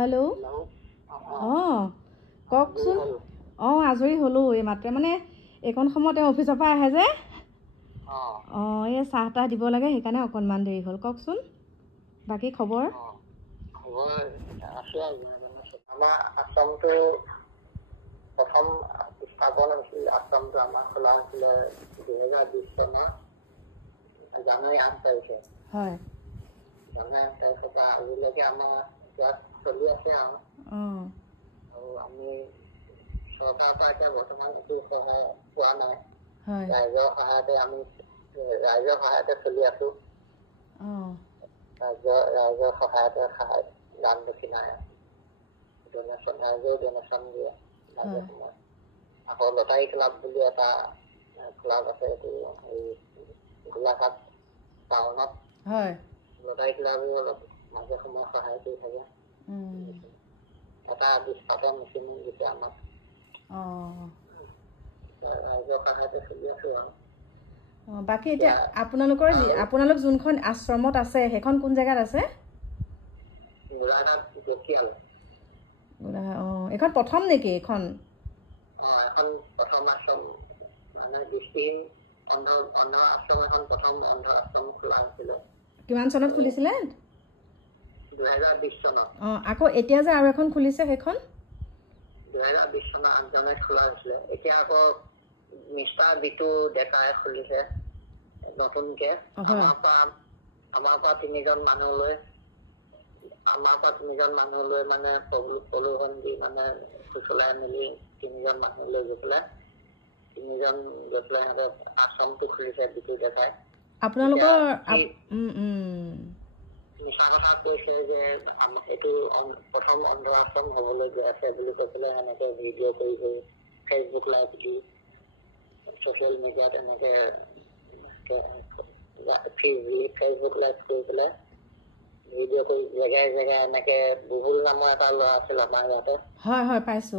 Hello' কওকচোন আজৰি হ'লোঁ এই মাত্ৰে মানে এইকণ সময়ত অফিচৰ পৰা আহে যে এই চাহ তাহ দিব লাগে সেইকাৰণে অকণমান দেৰি হ'ল কওকচোন বাকী খবৰ আমাৰ আশ্ৰমটো প্ৰথম স্থাপন হৈছিল আশ্ৰমটো আমাৰ খোলা হৈছিলে 2020 চনৰ জানুৱাৰী 8 তাৰিখে হয় জানুৱাৰী 8 তাৰিখৰ পৰা আজিলৈকে আমাৰ ইয়াত চলি আছে আৰু আমি চৰকাৰৰ পৰা এতিয়া বৰ্তমান একো সহায় পোৱা নাই ৰাইজৰ সহায়তে চলি আছো ৰাইজৰ সহায়তে দান দক্ষিণাই ৰাইজেও ডনেশ্যন দিয়ে মাজে সময় আকৌ লটাৰী ক্লাব বুলি এটা ক্লাব আছে এইটো এই গোলাঘাট টাউনত লটাৰী ক্লাবেও অলপ মাজে সময় সহায় কৰি থাকে এটা বিস্ফাটন মেচিন দিছে আমাক ৰাইজৰ সহায়তে চলি আছো আৰু বাকী এতিয়া আপোনালোক যোনখন আশ্ৰমত আছে সেইখন কোন জেগাত আছে এইখন প্ৰথম নেকি এইখন এখন প্ৰথম আশ্ৰম মানে অন্ধ আশ্ৰম এখন প্ৰথম অন্ধ আশ্ৰম খোলা হৈছিল কিমান চনত খুলিছিলে 2020 চনত আকৌ এতিয়া যে আৰু এখন খুলিছে সেইখন 2020 চনৰ 8 জানুৱাৰীত খোলা হৈছিলে এতিয়া আকৌ মিষ্টাৰ বিটু ডেকাই খুলিছে নতুনকে আমাৰ পৰা তিনিজন মানুহলৈ মানে প্ৰলোভন দি মানে ফুচলাই মেলি তিনিজন মানুহ লৈ গৈ পেলাই সিহঁতে আশ্ৰমটো খুলিছে বিটু ডেকাই আপোনালোকৰ মিছা কথা কৈছে যে এইটো প্ৰথম অন্ধ আশ্ৰম হবলৈ গৈ আছে বুলি কৈ পেলাই এনেকে ভিডিঅ' কৰি ফেচবুক লাইভ দি ছচিয়েল মিডিয়াত এনেকে ফেচবুক লাইভ কৰি পেলাই ভিডিঅ' কৰি জেগাই এনেকে বুবুল নামৰ এটা ল'ৰা আছিল আমাৰ ইয়াতে হয় পাইছো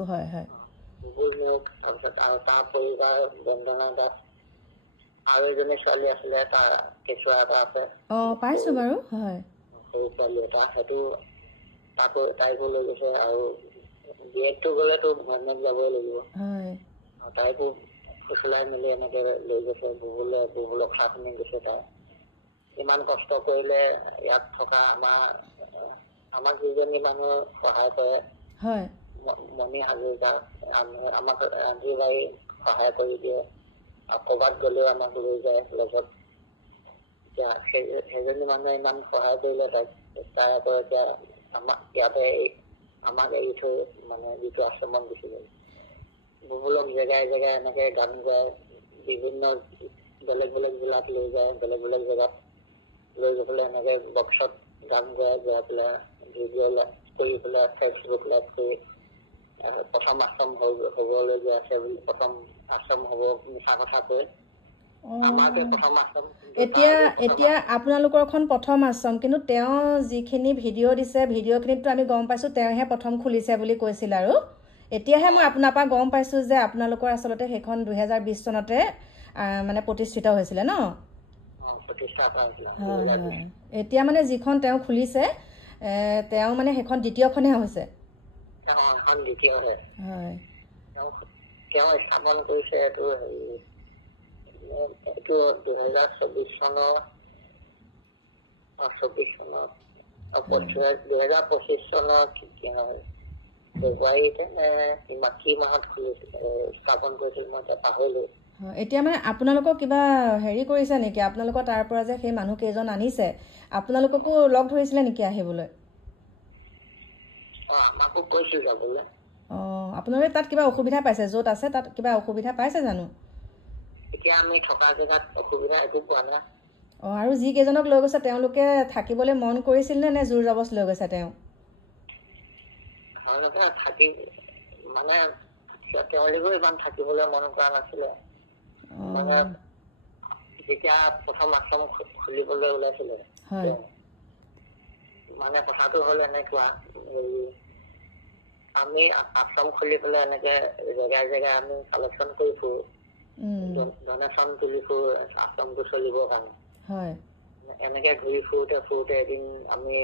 বুবুল নিয়োগ তাৰপিছত আৰু তাৰ পৰিবাৰ বন্দনা দাস আৰু এজনী ছোৱালী আছিলে তাৰ কেঁচুৱা এটা আছে পাইছো বাৰু সৰু ছোৱালী এটা সেইটো তাইকো লৈ গৈছে আৰু গিয়েকটো গলেতো ঘৈণীয়েক যাবই লাগিব তাইকো ফুচলাই মেলি এনেকে লৈ গৈছে বুবুলক খাই পিনি গৈছে তাই ইমান কষ্ট কৰিলে ইয়াত থকা আমাক যিজনী মানুহ সহায় কৰে মণি হাজৰিকা আমাক ৰান্ধি বাঢ়ি সহায় কৰি দিয়ে আৰু ক'ৰবাত গলেও আমাক লৈ যায় লগত এতিয়া সেইজনী মানুহে ইমান সহায় কৰিলে তাই আকৌ এতিয়া আমাক এৰি থৈ মানে যিটো আশ্ৰমত গুচি গ'ল বুবুলক জেগাই এনেকে গান গাই বিভিন্ন বেলেগ জিলাত লৈ যায় বেলেগ জেগাত লৈ গৈ পেলাই এনেকে বক্সত গান গাই পেলাই ভিডিঅ' লাইভ কৰি পেলাই ফেচবুক লাইভ কৰি প্ৰথম আশ্ৰম হবলৈ গৈ আছে বুলি প্ৰথম আশ্ৰম হব মিছা কথা কৈ এতিয়া আপোনালোকৰখন প্ৰথম আশ্ৰম কিন্তু তেওঁ যিখিনি ভিডিঅ' দিছে ভিডিঅ'খিনিতো আমি গম পাইছো তেওঁহে প্ৰথম খুলিছে বুলি কৈছিল আৰু এতিয়াহে মই আপোনাৰ পৰা গম পাইছো যে আপোনালোকৰ আচলতে সেইখন 2020 চনতে মানে প্ৰতিষ্ঠিত হৈছিলে ন এতিয়া মানে যিখন তেওঁ খুলিছে তেওঁ মানে সেইখন দ্বিতীয়খনহে হৈছে তেওঁ স্থাপন কৰিছে এইটো 2024 চনৰ 2025 চনৰ ফেব্ৰুৱাৰীতে কি মাহত স্থাপন কৰিছিল মই পাহৰিলো এতিয়া মানে আপোনালোকক কিবা হেৰি কৰিছে নেকি আপোনালোকৰ তাৰ পৰা যে সেই মানুহ কেইজন আনিছে আপোনালোককো লগ ধৰিছিলে নেকি আহিবলৈ আমাকো কৈছিল যাবলৈ আপোনালোকে তাত কিবা অসুবিধা পাইছে য'ত আছে তাত কিবা অসুবিধা পাইছে জানো এতিয়া আমি থকা জেগাত অসুবিধা একো পোৱা নাই আৰু যি কেইজনক লৈ গৈছে তেওঁলোকে থাকিবলৈ মন কৰিছিল নে জোৰ জবস্তি লৈ গৈছে তেওঁলোকেও ইমান থাকিবলৈ মন কৰা নাছিলে মানে যেতিয়া প্ৰথম আশ্ৰম খুলিবলৈ ওলাইছিলে মানে কথাটো হল এনেকুৱা আমি আশ্ৰম খুলি পেলাই এনেকে জেগাই আমি কালেকশ্যন কৰি ফুৰো ডনেশ্যন তুলি ফুৰো আশ্ৰমটো চলিবৰ কাৰণে এনেকে ঘূৰি ফুৰোতে এদিন আমি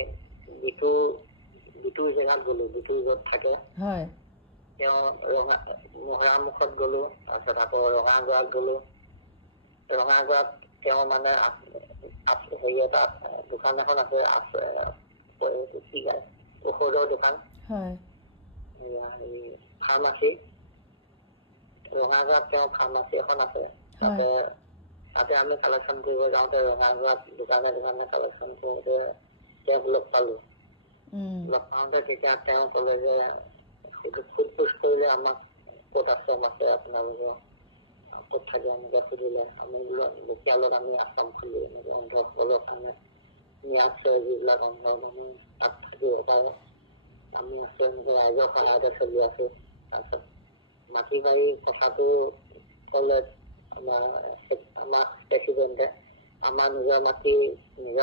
যিটো বিটুৰ জেগাত গ'লো, বিটুৰ য'ত থাকে তেওঁ মহৰামুখত গ'লো, তাৰপিছত আকৌ ৰঙাগড়াত গ'লো। ৰঙাগড়াত তেওঁ মানে হেৰি এটা দোকান এখন আছে, ঔষধৰ দোকান, ফাৰ্মাচী। ৰঙাগড়াত তেওঁ ফাৰ্মাচী এখন আছে, তাতে আমি কালেকশ্যন কৰিব যাওঁতে ৰঙাগড়াত দোকানে দোকানে কালেকশ্যন কৰোঁতে তেওঁক লগ পালো। লগ পাওঁতে তেতিয়া তেওঁ ক'লে যে সোধ পোছ কৰিলে আমাক ক'ত আশ্ৰম আছে আপোনালোকৰ, ক'ত থাকে এনেকৈ সুধিলে। আমি বোলো বকিয়ালত আমি আশ্ৰম খুলি এনেকৈ অন্ধসকলৰ কাৰণে ন্যাস যিবিলাক অন্ধ মানুহ তাত থাকিব পাৰে আমি আছো, এনেকৈ ৰাইজৰ সহায়তে চলি আছো। তাৰপিছত মাটি বাৰী কথাটো ক'লে আমাৰ প্ৰেচিডেণ্টে, আমাৰ নিজৰ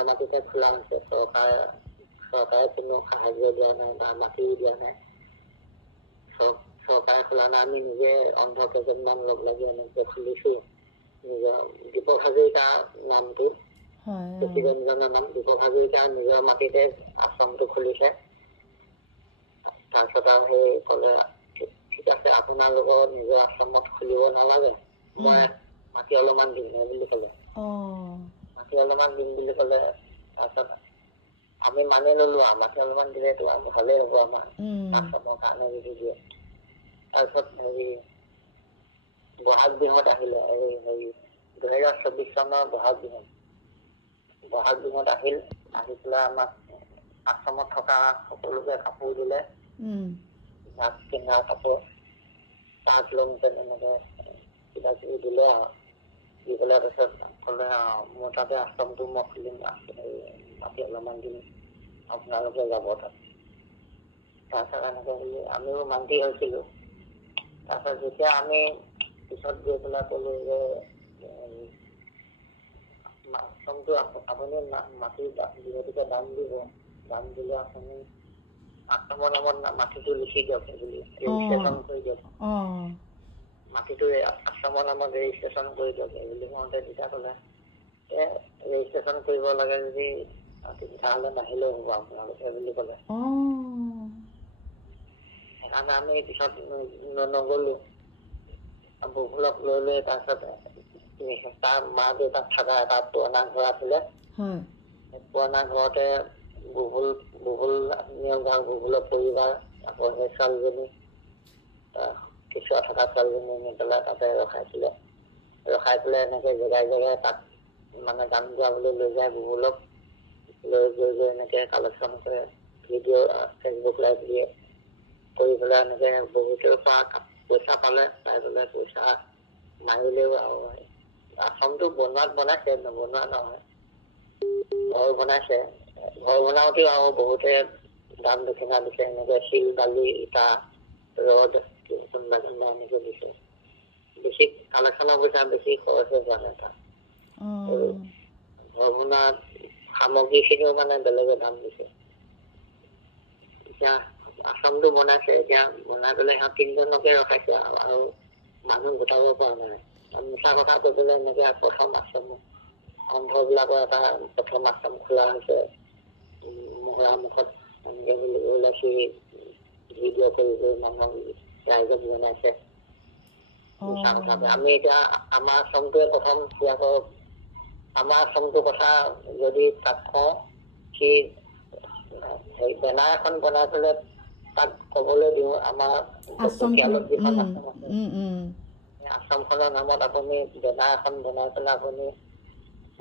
মাটিতে খোলা হৈছে, চৰকাৰে কোনো সাহায্য দিয়া নাই বা মাটি দিয়া নাই, চৰকাৰে খোলা নাই, আমি নিজে অন্ধ কেইজনমান লগ লাগি এনেকৈ খুলিছো। নিজৰ দীপক হাজৰিকা নামটো, প্ৰেচিডেণ্টজনৰ নাম দীপক হাজৰিকা, নিজৰ মাটিতে আশ্ৰমটো খুলিছে। তাৰপিছত আৰু সেই ক'লে ঠিক আছে আপোনালোকৰ নিজৰ আশ্ৰমত খুলিব নালাগে, মই মাটি অলপমান দিম বুলি ক'লে। মাটি অলপমান দিম বুলি ক'লে। তাৰপিছত আমি মানি ললো আৰু মাটি অলপমান দিলেতো ভালেই হ'ব আমাৰ আশ্ৰমৰ কাৰণে যদি দিয়ে। তাৰপিছত হেৰি বহাগ বিহুত আহিলে, হেৰি 2024 চনৰ বহাগ বিহুত আহি পেলাই আমাক আশ্ৰমত থকা সকলোকে কাপোৰ দিলে, নাচ পিন্ধা কাপোৰ, তাঁত লওঁতে এনেকৈ কিবা কিবি দিলে আৰু দি পেলাই তাৰপিছত ক'লে মোৰ তাতে আশ্ৰমটো মই খুলিম, মাটি অলপমান দিম আপোনালোকে যাব তাত। তাৰপিছত এনেকৈ বুলি আমিও মান্তি হৈছিলো। তাৰপিছত যেতিয়া আমি পিছত গৈ পেলাই ক'লো যে আশ্ৰমটো আপুনি মাটি যিহেতুকে দান দিব, দান দিলে আপুনি আশ্ৰমৰ নামত মাটিটো লিখি দিয়ক বুলি ৰেজিষ্ট্ৰেশ্যন কৰি দিয়ক, মাটিটো আশ্ৰমৰ নামত ৰেজিষ্ট্ৰেশ্যন কৰি দিয়ক বুলি কওঁতে তেতিয়া ক'লে ৰেজিষ্ট্ৰেশ্যন কৰিব লাগে যদি তেতিয়াহ'লে নাহিলেও হ'ব আপোনালোকে বুলি ক'লে। সেইকাৰণে আমি পিছত নগলো, বহুলক লৈ তাৰপিছত তাৰ মা দেউতাক থকা এটা পুৰণা ঘৰ আছিলে, পুৰণা ঘৰতে বহুল বহুলৰ পৰিবাৰ, আকৌ সেই ছোৱালীজনী কেঁচুৱা থকা ছোৱালীজনী নি পেলাই তাতে ৰখাই পেলাই এনেকে জেগাই জেগাই তাত মানে গান গাবলৈ লৈ যায়। বহুলক লৈ গৈ এনেকে কালেকশ্যন কৰে, ভিডিঅ' ফেচবুক লাইভ দিয়ে, কৰি পেলাই এনেকে বহুতৰ পৰা পইচা পালে, পাই পেলাই পইচা মাৰিলেও আৰু আশ্ৰমটো বনাইছে, নবনোৱা নহয়, ঘৰ বনাইছে। ঘৰ বনাওতেও আৰু বহুতে দান দক্ষিণা দিছে, এনেকে শিল বালি ইটা ৰদ কোনোবা এনেকে দিছে। বেছি কালেকশ্যনৰ পইচা বেছি খৰচ হোৱা নাই তাত। ঘৰ বনোৱা সামগ্ৰী খিনিও মানে বেলেগে দাম দিছে। এতিয়া আশ্ৰমটো বনাইছে, এতিয়া বনাই পেলাই সিহঁত 3জনকে ৰখাইছে আৰু মানুহ গোটাব পৰা নাই। মিছা কথা কৈছিলে এনেকে প্ৰথম আশ্ৰম অন্ধবিলাকৰ এটা প্ৰথম আশ্ৰম খোলা হৈছে মহৰামুখত, এনেকে বুলি ওলাইছে ভিডিঅ' কৰি মানুহক ৰাইজক জনাইছে। মিছা কথা আমি এতিয়া আমাৰ আশ্ৰমটোৱে প্ৰথম আমাৰ আশ্ৰমটোৰ কথা যদি তাক কওঁ, সি বেনাৰ এখন বনাই পেলাই তাক কবলৈ দিওঁ আমাৰ বকিয়ালত যিখন আশ্ৰম আছে, আশ্ৰমখনৰ নামত আপুনি বেনাৰ এখন বনাই পেলাই আপুনি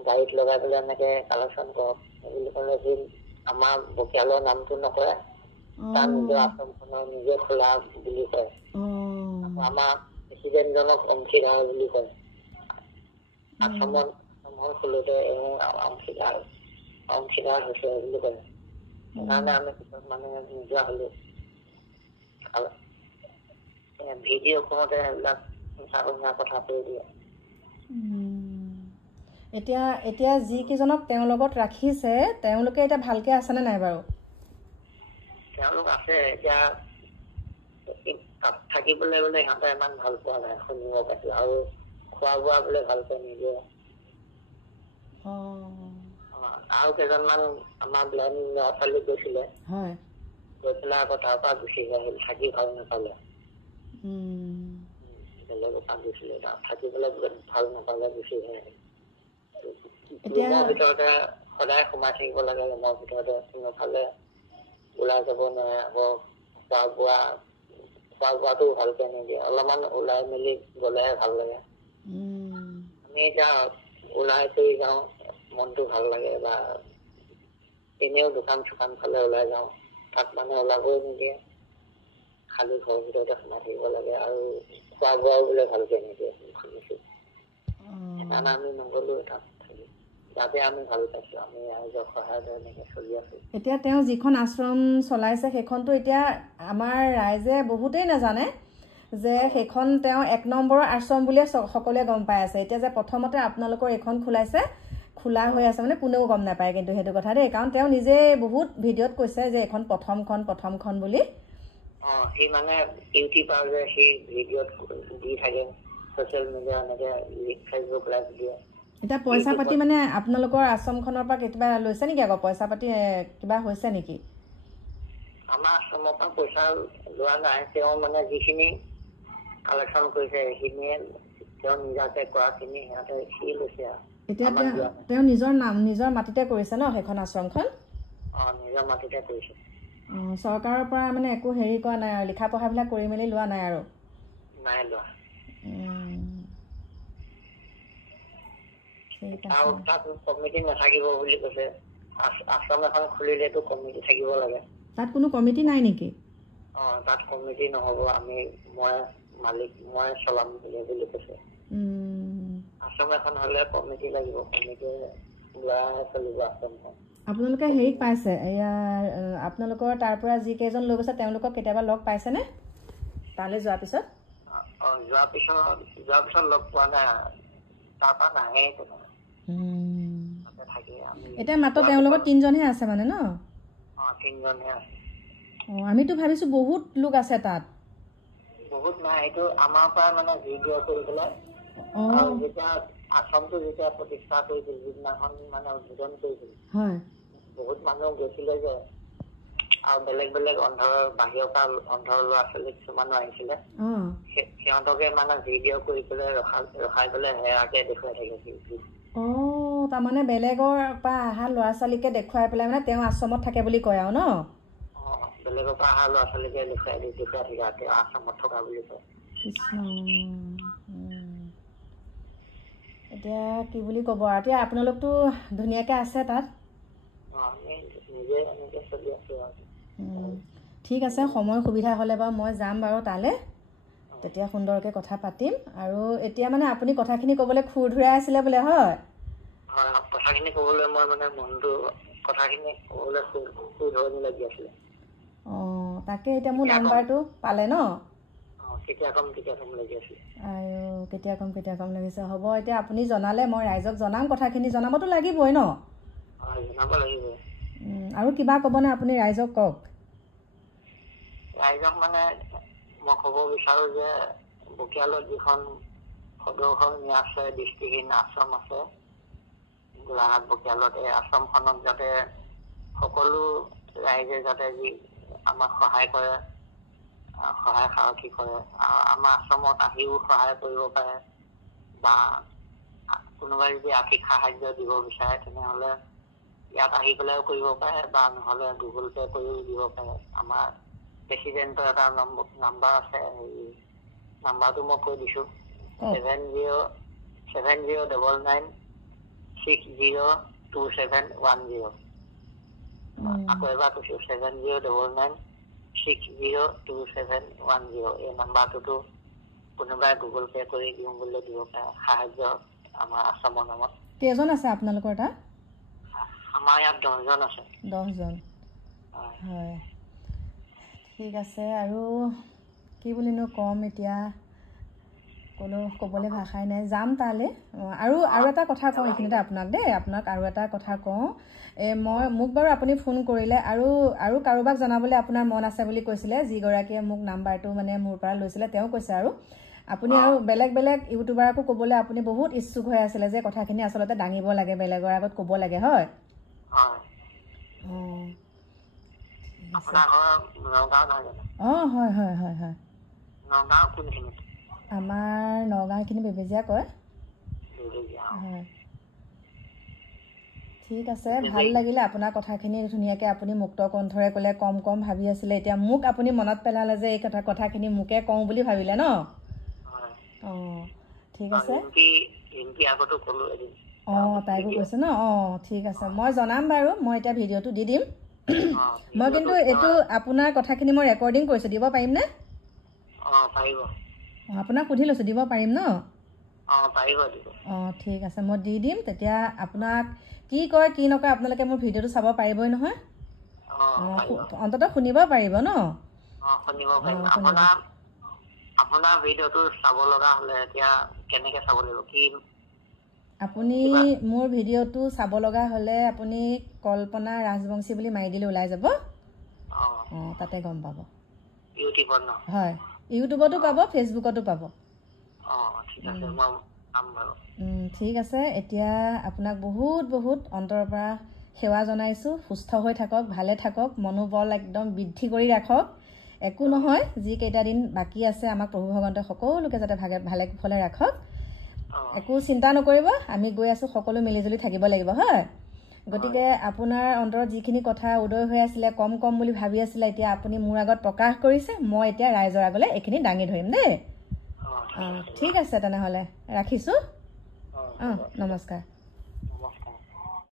গাড়ীত লগাই পেলাই এনেকে কালেকশ্যন কৰক বুলি ক'লে সি আমাৰ বকিয়ালৰ নামটো নকৰে, তাৰ নিজৰ আশ্ৰমখনৰ নিজে খোলা বুলি কয়। আমাৰ প্ৰেচিডেণ্টজনক অংশীদাৰ বুলি কয়। আশ্ৰমখন খোলোতে অংশীদাৰ হৈছে বুলি কয়। সেইকাৰণে আমি পিছত মানে নোযোৱা হলো। ভিডিঅ' কৰোঁতে সেইবিলাক কথা কৈ দিয়ে। এতিয়া যিকেইজনক তেওঁৰ লগত ৰাখিছে তেওঁলোকে এতিয়া ভালকে আছেনে নাই বাৰু? তেওঁলোক আছে। এতিয়া থাকিবলৈ বোলে সিহঁতে ইমান ভাল পোৱা নাই, শুনিব পাইছো, আৰু খোৱা বোৱা বোলে ভালকে নিদিয়ে। আৰু কেইজনমান আমাৰ ব্লাইণ্ড ল'ৰা ছোৱালী গৈছিলে, গৈ পেলাই আকৌ তাৰ পৰা গুচি আহিল, থাকি ভাল নাপালে। বেলেগক কান্দিছিলে, থাকিবলৈ ভাল নাপালে গুচি আহিল। ৰুমৰ ভিতৰতে সদায় সোমাই থাকিব লাগে, ৰুমৰ ভিতৰতে কোনোফালে ওলাই যাব নোৱাৰে। আকৌ খোৱা বোৱাটো ভালকে নিদিয়ে, অলপমান ওলাই মেলি গলেহে ভাল লাগে। আমি এতিয়া ওলাই কৰি যাওঁ, মনটো ভাল লাগে, বা এনেও দোকান চোকান ফালে ওলাই যাওঁ, তাত মানে ওলাবই নিদিয়ে, খালি ঘৰৰ ভিতৰতে সোমাই থাকিব লাগে। আৰু খোৱা বোৱাও বোলে ভালকে নিদিয়ে শুনিছো। সেইকাৰণে আমি নগলো তাত থাকি, যাতে আমি ভাল পাইছো, আমি ৰাইজৰ সহায়ত এনেকে চলি আছো। এতিয়া তেওঁ যিখন আশ্ৰম চলাইছে সেইখনতো এতিয়া আমাৰ ৰাইজে বহুতেই নাজানে যে সেইখন তেওঁ 1 নম্বৰৰ আশ্ৰম বুলিয়ে সকলোৱে গম পাই আছে। এতিয়া যে প্ৰথমতে আপোনালোকৰ এইখন খোলা হৈ আছে মানে কোনেও গম নাপায় কিন্তু সেইটো কথা দেই, কাৰণ তেওঁ নিজে বহুত ভিডিঅ'ত কৈছে যে এইখন প্ৰথমখন বুলি। সি মানে ইউটিউবাৰ যে সি ভিডিঅ'ত দি থাকে, ছচিয়েল মিডিয়া এনেকে ফেচবুক লাইভ দিয়ে। এতিয়া পইচা পাতি মানে আপোনালোকৰ আশ্ৰমখনৰ পৰা কিবা লৈছে নেকি? আকৌ পইচা পাতি কিবা হৈছে নেকি? আমাৰ আশ্ৰমৰ পৰা পইচা লোৱা নাই, তেওঁ মানে যিখিনি কালেকশ্যন কৰিছে সেইখিনিয়ে তেওঁ নিজাকে কৰাখিনি সিহঁতে সি লৈছে। এতিয়া তেওঁ নিজৰ মাটিতে কৰিছে ন সেইখন আশ্ৰমখন? নিজৰ মাটিতে কৰিছে। চৰকাৰৰ পৰা মানে একো হেৰি কৰা নাই আৰু, লিখা পঢ়াবিলাক কৰি মেলি লোৱা নাই আৰু? নাই লোৱা। আৰু তাত কমিটি নাথাকিব বুলি কৈছে। আশ্ৰম এখন খুলিলেতো কমিটি থাকিব লাগে। তাত কোনো কমিটি নাই নেকি? তাত কমিটি নহব, মই চলাম বুলি কৈছে। আশ্ৰম এখন হলে কমিটি লাগিব, কমিটিয়ে লৰাই চলিব আশ্ৰমখন। আপোনালোকে হেৰিত পাইছে, এয়া আপোনালোকৰ তাৰ পৰা যিকেইজন লোক আছে তেওঁলোকক কেতিয়াবা লগ পাইছেনে তালৈ যোৱাৰ পিছত? যোৱাৰ পিছত লগ পোৱা নাই, তাৰ পৰা নাহে। এতিয়া মাত্ৰ তেওঁৰ লগত 3জনহে আছে মানে ন? 3জনহে আছে। আমিতো ভাবিছো বহুত লোক আছে তাত। বহুত নাই, এইটো আমাৰ পৰা মানে ভিডিঅ' কৰি পেলাই যেতিয়া আশ্ৰমটো যেতিয়া প্ৰতিষ্ঠা কৰিছিল, যিদিনাখন মানে উদ্বোধন কৰিছিল, বহুত মানুহ গৈছিলে যে, আৰু বেলেগ বাহিৰৰ পৰা অন্ধৰ ল'ৰা ছোৱালী কিছুমানো আহিছিলে, সিহঁতকে মানে ভিডিঅ' কৰি পেলাই ৰখাই পেলাই সেয়াকে দেখুৱাই থাকে। তাৰমানে বেলেগৰ পৰা অহা ল'ৰা ছোৱালীকে দেখুৱাই পেলাই মানে তেওঁ আশ্ৰমত থাকে বুলি কয় আৰু ন? বেলেগৰ পৰা অহা ল'ৰা ছোৱালীকে দেখুৱাই থাকে, তেওঁ আশ্ৰমত থকা বুলি কয়। এতিয়া কি বুলি ক'ব আৰু, এতিয়া আপোনালোকতো ধুনীয়াকে আছে তাত? ঠিক আছে, সময় সুবিধা হ'লে বাৰু মই যাম বাৰু তালৈ, তেতিয়া সুন্দৰকৈ কথা পাতিম। আৰু এতিয়া মানে আপুনি কথাখিনি ক'বলৈ খুৰ ধুৰাই আছিলে বোলে, হয়? কথাখিনি ক'বলৈ মই মানে মনটো কথাখিনি ক'বলৈ খুৰ ধৰণি লাগি আছিলে। তাকে এতিয়া মোৰ নাম্বাৰটো পালে ন? কেতিয়া কম লাগি আছিলে। কেতিয়া কম লাগিছে। হ'ব, এতিয়া আপুনি জনালে মই ৰাইজক জনাম, কথাখিনি জনাবতো লাগিবই ন? জনাব লাগিব। আৰু কিবা ক'বনে আপুনি ৰাইজক? কওক। ৰাইজক মানে মই ক'ব বিচাৰো যে বকিয়ালত যিখন সদৌখন ন্যাসে দৃষ্টিহীন আশ্ৰম আছে গোলাঘাট বকিয়ালত, এই আশ্ৰমখনক যাতে সকলো ৰাইজে যাতে আমাক সহায় কৰে, সহায় সাৰথি কৰে, আমাৰ আশ্ৰমত আহিও সহায় কৰিব পাৰে, বা কোনোবাই যদি আৰ্থিক সাহায্য দিব বিচাৰে তেনেহলে ইয়াত আহি পেলাইও কৰিব পাৰে, বা নহলে গুগল পে কৰিও দিব পাৰে। আমাৰ প্ৰেচিডেণ্টৰ এটা নাম্বাৰ আছে, হেৰি নাম্বাৰটো মই কৈ দিছো, 7099602710। আকৌ এবাৰ কৈছো, 7099602710। এই নাম্বাৰটোতো কোনোবাই গুগল পে কৰি দিওঁ বুলি দিব পাৰে সাহায্য আমাৰ আশ্ৰমৰ নামত। কেইজন আছে আপোনালোকৰ তাত? আমাৰ ইয়াত 10জন আছে। 10জন, হয়। ঠিক আছে, আৰু কি বুলিনো ক'ম এতিয়া, কোনো ক'বলৈ ভাষাই নাই, যাম তালৈ। আৰু এটা কথা কওঁ এইখিনিতে আপোনাক দেই, আৰু এটা কথা কওঁ, মোক বাৰু আপুনি ফোন কৰিলে আৰু কাৰোবাক জনাবলৈ আপোনাৰ মন আছে বুলি কৈছিলে, যিগৰাকীয়ে মোক নাম্বাৰটো মানে মোৰ পৰা লৈছিলে, তেওঁ কৈছে আৰু আপুনি আৰু বেলেগ ইউটিউবাৰকো ক'বলৈ আপুনি বহুত ইচ্ছুক হৈ আছিলে যে কথাখিনি আচলতে দাঙিব লাগে, বেলেগৰ আগত ক'ব লাগে, হয়? ঠিক আপোনাৰ ঘৰ নগাঁও নহয় জানো? হয় হয় হয় হয়। নগাঁও কোনখিনিত? আমাৰ নগাঁওখিনি বেবেজীয়া কয়। হয়, ঠিক আছে, ভাল লাগিলে আপোনাৰ কথাখিনি ধুনীয়াকৈ আপুনি মুক্ত কণ্ঠৰে ক'লে। কম ভাবি আছিলে, এতিয়া মোক আপুনি মনত পেলালে যে এই কথাখিনি মোকে কওঁ বুলি ভাবিলে ন? ঠিক আছে। তাইকো কৈছে ন? ঠিক আছে, মই জনাম বাৰু। মই এতিয়া ভিডিঅ'টো দি দিম। মই কিন্তু এইটো আপোনাৰ কথাখিনি মই ৰেকৰ্ডিং কৰিছোঁ, দিব পাৰিমনে? আপোনাক সুধি লৈছোঁ, দিব পাৰিম ন? ঠিক আছে, মই দি দিম। তেতিয়া আপোনাক কি কয় কি নকয় আপোনালোকে মোৰ ভিডিঅ'টো চাব পাৰিবই নহয়? অন্ততঃ শুনিব পাৰিব ন? আপুনি মোৰ ভিডিঅ'টো চাব লগা হ'লে আপুনি কল্পনা ৰাজবংশী বুলি মাৰি দিলে ওলাই যাব। তাতে গম পাব। হয়, ইউটিউবতো পাব, ফেচবুকতো পাব। ঠিক আছে, এতিয়া আপোনাক বহুত বহুত অন্তৰৰ পৰা সেৱা জনাইছোঁ। সুস্থ হৈ থাকক, ভালে থাকক, মনোবল একদম বৃদ্ধি কৰি ৰাখক। একো নহয়, যিকেইটা দিন বাকী আছে আমাক প্ৰভু ভগৱন্তই সকলোকে যাতে ভালে কুশলে ৰাখক। একো চিন্তা নকৰিব, আমি গৈ আছোঁ, সকলো মিলিজুলি থাকিব লাগিব। হয়, গতিকে আপোনাৰ অন্তৰত যিখিনি কথা উদয় হৈ আছিলে, কম বুলি ভাবি আছিলে, এতিয়া আপুনি মোৰ আগত প্ৰকাশ কৰিছে। মই এতিয়া ৰাইজৰ আগলৈ এইখিনি দাঙি ধৰিম দেই। ঠিক আছে, তেনেহ'লে ৰাখিছোঁ। নমস্কাৰ।